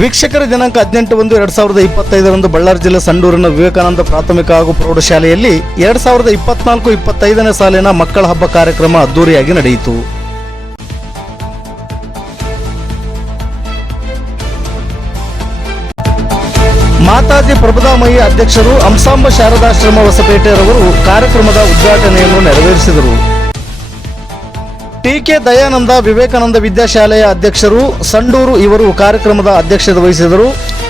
ವೀಕ್ಷಕರ ದಿನಾಂಕ 18/1/2025 ಬಳ್ಳಾರಿ ಜಿಲ್ಲೆ ಸಂಡೂರಿನ ವಿವೇಕಾನಂದ ಪ್ರಾಥಮಿಕ ಹಾಗೂ ಪ್ರೌಢಶಾಲೆಯಲ್ಲಿ 2024-25ನೇ ಸಾಲಿನ ಮಕ್ಕಳ ಹಬ್ಬ ಕಾರ್ಯಕ್ರಮ ಅದ್ದೂರಿಯಾಗಿ ನಡೆಯಿತು. ಮಾತಾಜಿ ಪ್ರಭುದಾಮಯಿ ಅಧ್ಯಕ್ಷರು ಅಂಸಾಂಬ ಶಾರದಾಶ್ರಮ ಹೊಸಪೇಟೆರವರು ಕಾರ್ಯಕ್ರಮದ ಉದ್ಘಾಟನೆಯನ್ನು ನೆರವೇರಿಸಿದರು. ಟಿ.ಕೆ. ದಯಾನಂದ ವಿವೇಕಾನಂದ ವಿದ್ಯಾಶಾಲೆಯ ಅಧ್ಯಕ್ಷರು ಸಂಡೂರು ಇವರು ಕಾರ್ಯಕ್ರಮದ ಅಧ್ಯಕ್ಷತೆ ವಹಿಸಿದರು.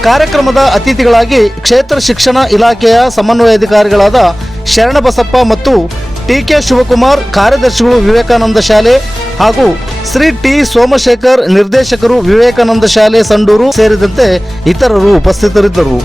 ಕಾರ್ಯಕ್ರಮದ ಅತಿಥಿಗಳಾಗಿ ಕ್ಷೇತ್ರ ಶಿಕ್ಷಣ ಇಲಾಖೆಯ ಸಮನ್ವಯಾಧಿಕಾರಿಗಳಾದ ಶರಣಬಸಪ್ಪ ಮತ್ತು ಟಿ.ಕೆ. ಶಿವಕುಮಾರ್, ಕಾರ್ಯದರ್ಶಿಗಳು ವಿವೇಕಾನಂದ ಶಾಲೆ ಹಾಗೂ ಶ್ರೀ ಟಿ. ಸೋಮಶೇಖರ್, ನಿರ್ದೇಶಕರು ವಿವೇಕಾನಂದ ಶಾಲೆ ಸಂಡೂರು ಸೇರಿದಂತೆ ಇತರರು ಉಪಸ್ಥಿತರಿದ್ದರು.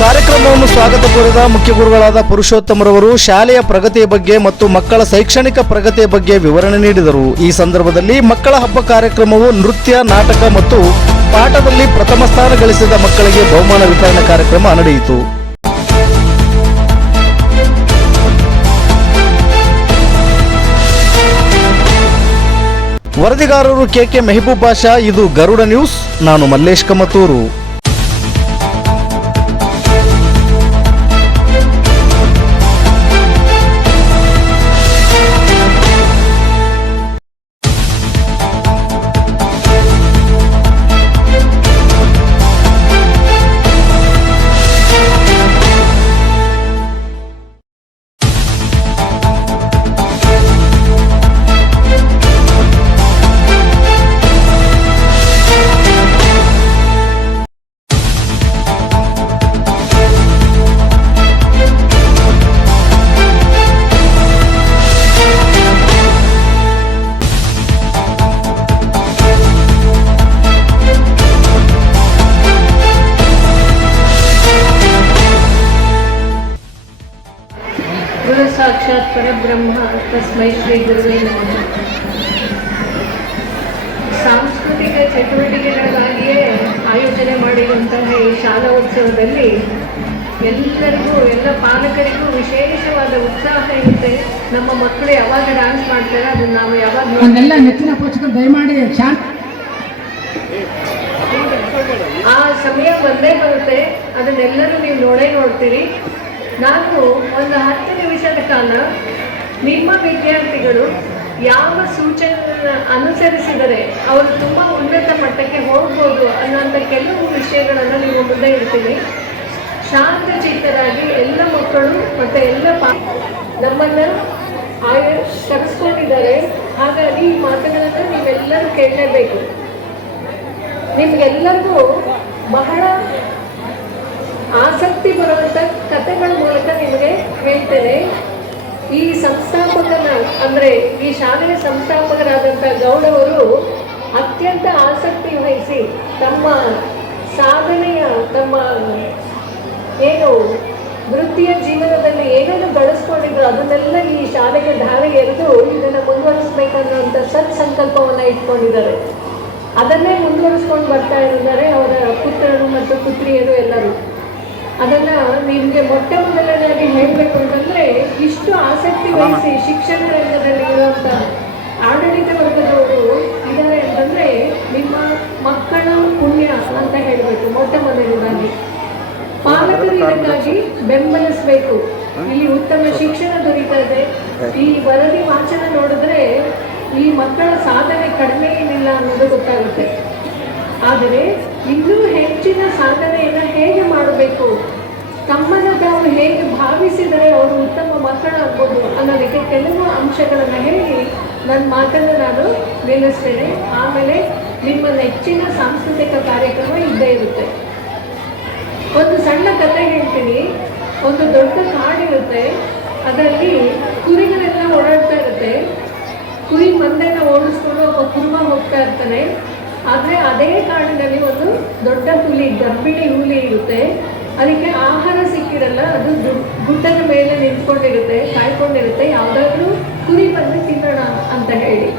ಕಾರ್ಯಕ್ರಮವನ್ನು ಸ್ವಾಗತ ಕೋರಿದ ಮುಖ್ಯ ಗುರುಗಳಾದ ಪುರುಷೋತ್ತಮರವರು ಶಾಲೆಯ ಪ್ರಗತಿಯ ಬಗ್ಗೆ ಮತ್ತು ಮಕ್ಕಳ ಶೈಕ್ಷಣಿಕ ಪ್ರಗತಿಯ ಬಗ್ಗೆ ವಿವರಣೆ ನೀಡಿದರು. ಈ ಸಂದರ್ಭದಲ್ಲಿ ಮಕ್ಕಳ ಹಬ್ಬ ಕಾರ್ಯಕ್ರಮವು ನೃತ್ಯ, ನಾಟಕ ಮತ್ತು ಪಾಠದಲ್ಲಿ ಪ್ರಥಮ ಸ್ಥಾನ ಗಳಿಸಿದ ಮಕ್ಕಳಿಗೆ ಬಹುಮಾನ ವಿತರಣೆ ಕಾರ್ಯಕ್ರಮ ನಡೆಯಿತು. ವರದಿಗಾರರು ಕೆ.ಕೆ. ಮೆಹಬೂಬ್ ಬಾಷಾ. ಇದು ಗರುಡ ನ್ಯೂಸ್. ನಾನು ಮಲ್ಲೇಶ್ ಕಮತೂರು. ಗುರು ಸಾಕ್ಷಾತ್ ಪರಬ್ರಹ್ಮ ತಸ್ಮೈ ಶ್ರೀ ಗುರುವೇ ನಮಃ. ಸಾಂಸ್ಕೃತಿಕ ಚಟುವಟಿಕೆಗಳಿಗಾಗಿಯೇ ಆಯೋಜನೆ ಮಾಡಿರುವಂತಹ ಈ ಶಾಲಾ ಉತ್ಸವದಲ್ಲಿ ಎಲ್ಲರಿಗೂ, ಎಲ್ಲ ಪಾಲಕರಿಗೂ ವಿಶೇಷವಾದ ಉತ್ಸಾಹ ಇರುತ್ತೆ. ನಮ್ಮ ಮಕ್ಕಳು ಯಾವಾಗ ಡ್ಯಾನ್ಸ್ ಮಾಡ್ತಾರೆ ಅದನ್ನ ನಾವು ಯಾವಾಗ ನೆಚ್ಚಿನ ಪೋಷಕರು ದಯಮಾಡಿ ಆ ಸಮಯ ಬಂದೇ ಬರುತ್ತೆ. ಅದನ್ನೆಲ್ಲರೂ ನೀವು ನೋಡ್ತೀರಿ. ನಾನು ಒಂದು 10 ನಿಮಿಷದ ಕಾಲ ನಿಮ್ಮ ವಿದ್ಯಾರ್ಥಿಗಳು ಯಾವ ಸೂಚನೆ ಅನುಸರಿಸಿದರೆ ಅವರು ತುಂಬ ಉನ್ನತ ಮಟ್ಟಕ್ಕೆ ಹೋಗ್ಬೋದು ಅನ್ನೋಂಥ ಕೆಲವು ವಿಷಯಗಳನ್ನು ನೀವು ಮುಂದೆ ಇಡ್ತೀನಿ. ಶಾಂತಚಿತ್ತರಾಗಿ ಎಲ್ಲ ಮಕ್ಕಳು ಮತ್ತು ಎಲ್ಲ ನಮ್ಮನ್ನು ಕರೆಸ್ಕೊಂಡಿದ್ದಾರೆ. ಹಾಗಾಗಿ ಈ ಮಾತುಗಳನ್ನು ನೀವೆಲ್ಲರೂ ಕೇಳಲೇಬೇಕು. ನಿಮಗೆಲ್ಲರಿಗೂ ಬಹಳ ಆಸಕ್ತಿ ಬರುವಂಥ ಕಥೆಗಳ ಮೂಲಕ ನಿಮಗೆ ಹೇಳ್ತೇನೆ. ಈ ಸಂಸ್ಥಾಪಕನ ಅಂದರೆ ಈ ಶಾಲೆಯ ಸಂಸ್ಥಾಪಕರಾದಂಥ ಗೌಡವರು ಅತ್ಯಂತ ಆಸಕ್ತಿ ವಹಿಸಿ ತಮ್ಮ ಸಾಧನೆಯ, ತಮ್ಮ ಏನು ವೃತ್ತಿಯ ಜೀವನದಲ್ಲಿ ಏನೇನು ಬಳಸ್ಕೊಂಡಿದ್ರು ಅದನ್ನೆಲ್ಲ ಈ ಶಾಲೆಗೆ ಧಾರೆ ಎರೆದು ಇದನ್ನು ಮುಂದುವರಿಸಬೇಕನ್ನುವಂಥ ಸತ್ಸಂಕಲ್ಪವನ್ನು ಇಟ್ಕೊಂಡಿದ್ದಾರೆ. ಅದನ್ನೇ ಮುಂದುವರಿಸ್ಕೊಂಡು ಬರ್ತಾ ಇದ್ದಾರೆ ಅವರ ಪುತ್ರರು ಮತ್ತು ಪುತ್ರಿಯರು ಎಲ್ಲರೂ. ಅದನ್ನು ನಿಮಗೆ ಮೊಟ್ಟ ಮೊದಲನೇದಾಗಿ ಹೇಳಬೇಕು ಅಂತಂದರೆ, ಇಷ್ಟು ಆಸಕ್ತಿ ವಹಿಸಿ ಶಿಕ್ಷಣ ರಂಗದಲ್ಲಿ ಇರುವಂಥ ಆಡಳಿತ ವರ್ಗದವರು ಇದ್ದಾರೆ ಅಂತಂದರೆ ನಿಮ್ಮ ಮಕ್ಕಳ ಪುಣ್ಯ ಅಂತ ಹೇಳಬೇಕು. ಮೊಟ್ಟ ಮೊದಲನೇದಾಗಿ ಪಾಲಕರು ಇದಕ್ಕಾಗಿ ಬೆಂಬಲಿಸಬೇಕು. ಇಲ್ಲಿ ಉತ್ತಮ ಶಿಕ್ಷಣ ದೊರೀತಾ ಇದೆ. ಈ ವರದಿ ವಾಚನ ನೋಡಿದ್ರೆ ಈ ಮಕ್ಕಳ ಸಾಧನೆ ಕಡಿಮೆ ಏನಿಲ್ಲ ಅನ್ನೋದು ಗೊತ್ತಾಗುತ್ತೆ. ಆದರೆ ಇನ್ನೂ ಹೆಚ್ಚಿನ ಸಾಧನೆಯನ್ನು ಹೇಗೆ ಮಾಡಬೇಕು, ತಮ್ಮನ್ನು ತಾವು ಹೇಗೆ ಭಾವಿಸಿದರೆ ಅವರು ಉತ್ತಮ ಮಕ್ಕಳಾಗ್ಬೋದು ಅನ್ನೋದಕ್ಕೆ ಕೆಲವು ಅಂಶಗಳನ್ನು ಹೇಳಿ ನನ್ನ ಮಾತನ್ನು ನಾನು ನಿಲ್ಲಿಸ್ತೇನೆ. ಆಮೇಲೆ ನಿಮ್ಮ ನೆಚ್ಚಿನ ಸಾಂಸ್ಕೃತಿಕ ಕಾರ್ಯಕ್ರಮ ಇದ್ದೇ ಇರುತ್ತೆ. ಒಂದು ಸಣ್ಣ ಕಥೆ ಹೇಳ್ತೀನಿ. ಒಂದು ದೊಡ್ಡ ಕಾಡಿರುತ್ತೆ. ಅದರಲ್ಲಿ ಕುರಿಗಳೆಲ್ಲ ಓಡಾಡ್ತಾ ಇರುತ್ತೆ. ಕುರಿ ಮಂದೆನ ಓಡಿಸ್ಕೊಂಡು ಒಬ್ಬ ಕುರುಬ ಹೋಗ್ತಾ ಇರ್ತಾನೆ. ಆದರೆ ಅದೇ ಕಾಡಿನಲ್ಲಿ ಒಂದು ದೊಡ್ಡ ಹುಲಿ, ಗರ್ಭಿಣಿ ಹುಲಿ ಇರುತ್ತೆ. ಅದಕ್ಕೆ ಆಹಾರ ಸಿಕ್ಕಿರಲ್ಲ. ಅದು ಗುಡ್ಡದ ಮೇಲೆ ನಿಂತ್ಕೊಂಡಿರುತ್ತೆ, ಕಾಯ್ಕೊಂಡಿರುತ್ತೆ. ಯಾವುದಾದ್ರೂ ಕುರಿ ಬಂದು ತಿನ್ನೋಣ ಅಂತ ಹೇಳಿ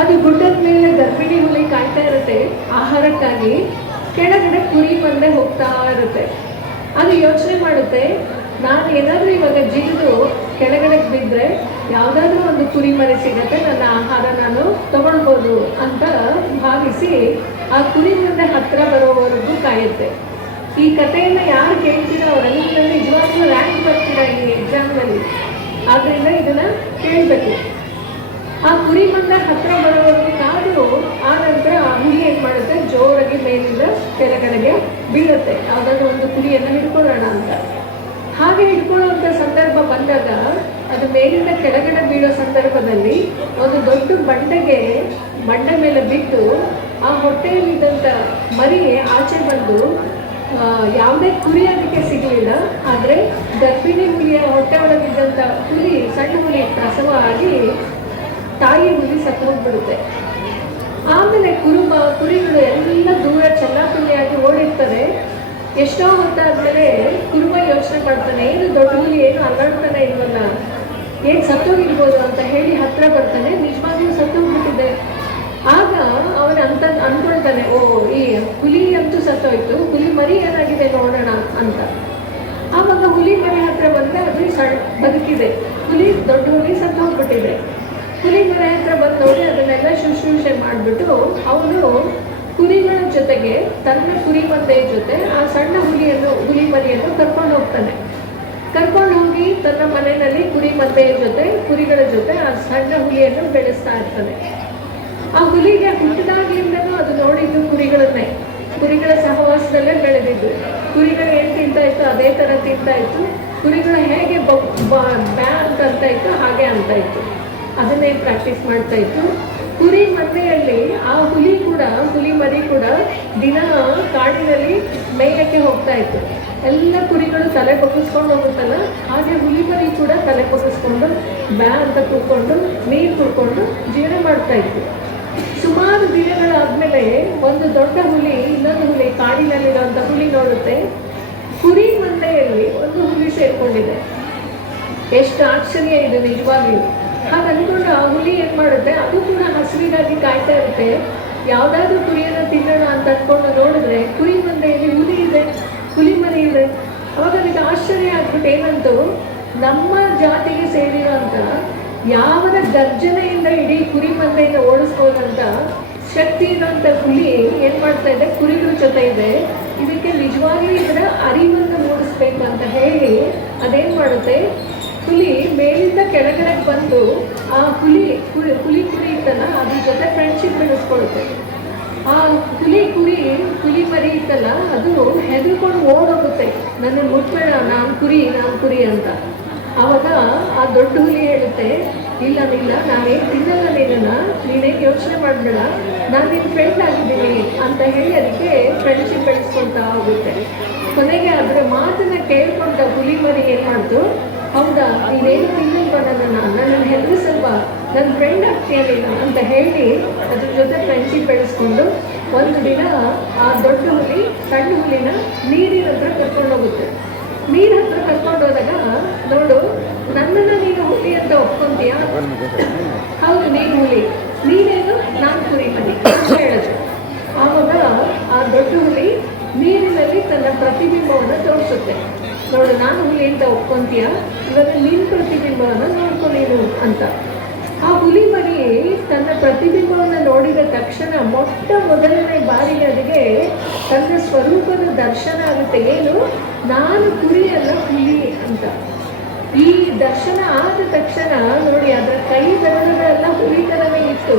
ಅದು ಗುಡ್ಡದ ಮೇಲೆ ಗರ್ಭಿಣಿ ಹುಲಿ ಕಾಯ್ತಾ ಇರುತ್ತೆ ಆಹಾರಕ್ಕಾಗಿ. ಕೆಳಗಡೆ ಕುರಿ ಬಂದೆ ಹೋಗ್ತಾ ಇರುತ್ತೆ. ಅದು ಯೋಚನೆ ಮಾಡುತ್ತೆ, ನಾನು ಏನಾದರೂ ಇವಾಗ ಜಿಗಿದು ಕೆಳಗಡೆ ಬಿದ್ದರೆ ಯಾವುದಾದ್ರೂ ಒಂದು ಕುರಿ ಮರಿ ಸಿಗತ್ತೆ, ನನ್ನ ಆಹಾರ ನಾನು ತಗೊಳ್ಬೋದು ಅಂತ ಭಾವಿಸಿ ಆ ಕುರಿ ಮುಂದೆ ಹತ್ತಿರ ಬರೋವರೆಗೂ ಕಾಯುತ್ತೆ. ಈ ಕಥೆಯನ್ನು ಯಾರು ಕೇಳ್ತೀರೋ ಅವರೆಲ್ಲ ನಿಜವಾಗ್ಲೂ ರ್ಯಾಂಕ್ ಬರ್ತೀರಾ ಈ ಎಕ್ಸಾಮ್ನಲ್ಲಿ. ಆದ್ದರಿಂದ ಇದನ್ನು ಕೇಳಬೇಕು. ಆ ಕುರಿ ಮುಂದೆ ಹತ್ತಿರ ಬರೋವರೆಗೂ ಕಾದು ಆ ನಂತರ ಆ ಹುಲಿ ಏನು ಮಾಡುತ್ತೆ, ಜೋರಾಗಿ ಮೇಲಿಂದ ಕೆಳಗಡೆಗೆ ಬೀಳುತ್ತೆ, ಯಾವುದಾದ್ರೂ ಒಂದು ಕುರಿಯನ್ನು ಹಿಡ್ಕೊಳ್ಳೋಣ ಅಂತ. ಹಾಗೆ ಹಿಡ್ಕೊಳ್ಳುವಂಥ ಸಂದರ್ಭ ಬಂದಾಗ ಅದು ಮೇಲಿಂದ ಕೆಳಗಡೆ ಬೀಳೋ ಸಂದರ್ಭದಲ್ಲಿ ಒಂದು ದೊಡ್ಡ ಬಂಡೆ ಮೇಲೆ ಬಿದ್ದು ಆ ಹೊಟ್ಟೆಯಲ್ಲಿದ್ದಂಥ ಮರಿ ಆಚೆ ಬಂದು ಯಾವುದೇ ಕುರಿ ಅದಕ್ಕೆ ಸಿಗಲಿಲ್ಲ. ಆದರೆ ಗರ್ಭಿಣಿ ಹುಲಿಯ ಹೊಟ್ಟೆ ಒಳಗಿದ್ದಂಥ ಹುಲಿ, ಸಣ್ಣ ಹುಲಿ ಪ್ರಸವ ಆಗಿ ತಾಯಿ ಹುಲಿ ಸತ್ತು ಹೋಗ್ಬಿಡುತ್ತೆ. ಆಮೇಲೆ ಕುರಿಗಳು ಎಲ್ಲ ದೂರ ಚೆಲ್ಲಾಪಿಲ್ಲಿಯಾಗಿ ಓಡಿರ್ತಾರೆ. ಎಷ್ಟೋ ಹೊತ್ತಾದ್ಮೇಲೆ ಕುರುಬ ಯೋಚನೆ ಮಾಡ್ತಾನೆ, ಏನು ದೊಡ್ಡ ಹುಲಿ ಏನು ಅಲ್ಲಾಡ್ತಾನೆ ಇಲ್ವಲ್ಲ, ಏನು ಸತ್ತೋಗಿರ್ಬೋದು ಅಂತ ಹೇಳಿ ಹತ್ರ ಬರ್ತಾನೆ. ನಿಜವಾಗ್ಲೂ ಸತ್ತೋಗ್ಬಿಟ್ಟಿದೆ. ಆಗ ಅವನು ಅಂದ್ಕೊಳ್ತಾನೆ, ಓ ಈ ಹುಲಿ ಅಂತೂ ಸತ್ತೋಯ್ತು, ಹುಲಿ ಮರಿ ಏನಾಗಿದೆ ನೋಡೋಣ ಅಂತ. ಆವಾಗ ಹುಲಿ ಮರಿ ಹತ್ರ ಬಂದರೆ ಅದು ಬದುಕಿದೆ. ದೊಡ್ಡ ಹುಲಿ ಸತ್ತೋಗ್ಬಿಟ್ಟಿದೆ. ಹುಲಿ ಮರಿ ಹತ್ರ ಬಂದು ನೋಡಿ ಅದನ್ನೆಲ್ಲ ಶುಶ್ರೂಷೆ ಮಾಡಿಬಿಟ್ಟು ಅವನು ಕುರಿಗಳ ಜೊತೆಗೆ ತನ್ನ ಕುರಿ ಮಂದೆಯ ಜೊತೆ ಆ ಸಣ್ಣ ಹುಲಿ ಮರಿಯನ್ನು ಕರ್ಕೊಂಡು ಹೋಗ್ತಾನೆ. ಕರ್ಕೊಂಡು ಹೋಗಿ ತನ್ನ ಮನೆಯಲ್ಲಿ ಕುರಿ ಮಂದೆಯ ಜೊತೆ, ಕುರಿಗಳ ಜೊತೆ ಆ ಸಣ್ಣ ಹುಲಿಯನ್ನು ಬೆಳೆಸ್ತಾ ಇರ್ತಾನೆ. ಆ ಹುಲಿಗೆ ಹುಟ್ಟಿದಾಗ್ಲಿಂದನೂ ಅದು ನೋಡಿದ್ದು ಕುರಿಗಳ ಸಹವಾಸದಲ್ಲೇ ಬೆಳೆದಿದ್ದು. ಕುರಿಗಳು ಏನು ತಿಂತಾ ಇತ್ತು ಅದೇ ಥರ ತಿಂತಾ ಇತ್ತು. ಕುರಿಗಳು ಹೇಗೆ ಬ್ಯಾ ಅಂತ ಇತ್ತು ಹಾಗೆ ಅಂತ ಇತ್ತು. ಅದನ್ನೇ ಪ್ರಾಕ್ಟೀಸ್ ಮಾಡ್ತಾ ಇತ್ತು. ಕುರಿ ಮಂದೆಯಲ್ಲಿ ಆ ಹುಲಿ ಮರಿ ಕೂಡ ದಿನ ಕಾಡಿನಲ್ಲಿ ಮೇಯಕ್ಕೆ ಹೋಗ್ತಾ ಇತ್ತು. ಎಲ್ಲ ಕುರಿಗಳು ತಲೆ ಬಗ್ಗಿಸ್ಕೊಂಡು ಹೋಗುತ್ತಲ್ಲ, ಹಾಗೆ ಹುಲಿ ಮರಿ ಕೂಡ ತಲೆ ಬಗ್ಗಿಸ್ಕೊಂಡು ಬ್ಯಾ ಅಂತ ಕೂತ್ಕೊಂಡು ನೀರು ಕುಡ್ಕೊಂಡು ಜೀವನ ಮಾಡ್ತಾ ಇತ್ತು. ಸುಮಾರು ದಿನಗಳಾದಮೇಲೆ ಒಂದು ದೊಡ್ಡ ಹುಲಿ ಇನ್ನೊಂದು ಹುಲಿ, ಕಾಡಿನಲ್ಲಿರುವಂಥ ಹುಲಿ ನೋಡುತ್ತೆ, ಕುರಿ ಮಂದೆಯಲ್ಲಿ ಒಂದು ಹುಲಿ ಸೇರಿಕೊಂಡಿದೆ. ಎಷ್ಟು ಆಶ್ಚರ್ಯ ಇದು ನಿಜವಾಗಿಯೂ. ಹಾಗೆ ಅಂದ್ಕೊಂಡು ಆ ಹುಲಿ ಏನು ಮಾಡುತ್ತೆ, ಅದು ಕೂಡ ಹಸಿರಿಗಾಗಿ ಕಾಯ್ತಾ ಇರುತ್ತೆ. ಯಾವುದಾದ್ರೂ ಕುರಿಯನ್ನು ತಿನ್ನೋಣ ಅಂತ ಅಂದ್ಕೊಂಡು ನೋಡಿದ್ರೆ ಕುರಿ ಮಂದೆಯಲ್ಲಿ ಹುಲಿ ಮರಿ ಇದೆ. ಅವಾಗ ಅದಕ್ಕೆ ಆಶ್ಚರ್ಯ ಆಗ್ಬಿಟ್ಟು ಏನಂತು, ನಮ್ಮ ಜಾತಿಗೆ ಸೇರಿರೋಂಥ ಯಾವನ ಗರ್ಜನೆಯಿಂದ ಇಡೀ ಕುರಿ ಮಂದೆಯಿಂದ ಓಡಿಸ್ಬೋದಂತ ಶಕ್ತಿ ಇರೋಂಥ ಹುಲಿ ಏನು ಮಾಡ್ತಾ ಇದೆ, ಕುರಿಗಳ ಜೊತೆ ಇದೆ. ಇದಕ್ಕೆ ನಿಜವಾಗ್ಲೂ ಇದರ ಅರಿವನ್ನು ಮೂಡಿಸ್ಬೇಕು ಅಂತ ಹೇಳಿ ಅದೇನು ಮಾಡುತ್ತೆ, ಹುಲಿ ಮೇಲಿಂದ ಕೆಳಗಡೆ ಬಂದು ಆ ಹುಲಿ ಇತ್ತಲ್ಲ ಅದ್ರ ಜೊತೆ ಫ್ರೆಂಡ್ಶಿಪ್ ಬೆಳೆಸ್ಕೊಳುತ್ತೆ. ಆ ಹುಲಿ ಮರಿ ಇತ್ತಲ್ಲ ಅದು ಹೆದರ್ಕೊಂಡು ಓಡೋಗುತ್ತೆ, ನನ್ನ ಮುಟ್ಬೇಡ, ನಾನು ಕುರಿ ಅಂತ. ಆವಾಗ ಆ ದೊಡ್ಡ ಹುಲಿ ಹೇಳುತ್ತೆ, ಇಲ್ಲ ನಾನೇನು ತಿನ್ನಲ್ಲ ನೀನೇನು ಯೋಚನೆ ಮಾಡಬೇಡ, ನಾನು ನಿನ್ನ ಫ್ರೆಂಡ್ ಆಗಿದ್ದೀನಿ ಅಂತ ಹೇಳಿ ಅದಕ್ಕೆ ಫ್ರೆಂಡ್ಶಿಪ್ ಬೆಳೆಸ್ಕೊಳ್ತಾ ಹೋಗುತ್ತೆ. ಕೊನೆಗೆ ಅದರ ಮಾತನ್ನು ಕೇಳ್ಕೊಂಡ ಹುಲಿ ಮರಿ ಏನು ಮಾಡ್ತು, ಹೌದಾ ನೀನೇನು ತಿನ್ನಲ್ವ ನನ್ನನ್ನು ಹೆದರಿಸಲ್ವಾ, ನನ್ನ ಫ್ರೆಂಡ್ ಆಗ್ತೀಯ ನೀನು ಅಂತ ಹೇಳಿ ಅದ್ರ ಜೊತೆ ಫ್ರೆಂಡ್ಶಿಪ್ ಬೆಳೆಸ್ಕೊಂಡು ಒಂದು ದಿನ ಆ ದೊಡ್ಡ ಹುಲಿ ಸಣ್ಣ ಹುಲಿನ ನೀರಿನ ಹತ್ರ ಕರ್ಕೊಂಡು ಹೋಗುತ್ತೆ. ನೀರ ಹತ್ರ ಕರ್ಕೊಂಡು ಹೋದಾಗ, ನೋಡು ನನ್ನನ್ನು ನೀನು ಹುಲಿ ಅಂತ ಒಪ್ಕೊಂತೀಯ, ಹೌದು ನೀನು ಹುಲಿ, ನೀನೇನು ನಾನು ಕುರಿ ಮರಿ ಅಂತ ಹೇಳಿದ್ರು. ಆವಾಗ ಆ ದೊಡ್ಡ ಹುಲಿ ನೀರಿನಲ್ಲಿ ತನ್ನ ಪ್ರತಿಬಿಂಬವನ್ನು ತೋರಿಸುತ್ತೆ. ನೋಡು ನಾನು ಹುಲಿ ಅಂತ ಒಪ್ಕೊಂತೀಯ, ಇವಾಗ ನಿನ್ನ ಪ್ರತಿಬಿಂಬವನ್ನು ನೋಡ್ಕೊ ನೀನು ಅಂತ. ಆ ಹುಲಿ ಮರಿ ತನ್ನ ಪ್ರತಿಬಿಂಬವನ್ನು ನೋಡಿದ ತಕ್ಷಣ ಮೊದಲನೇ ಬಾರಿಗೆ ಅದಕ್ಕೆ ತನ್ನ ಸ್ವರೂಪದ ದರ್ಶನ ಆಗುತ್ತೆ. ಏನು, ನಾನು ಕುರಿಯಲ್ಲ ಹುಲಿ ಅಂತ. ಈ ದರ್ಶನ ಆದ ತಕ್ಷಣ ನೋಡಿ ಅದರ ಕೈ ಬೆರಳುಗಳೆಲ್ಲ ಹುಲಿ ಥರವೇ ಇತ್ತು.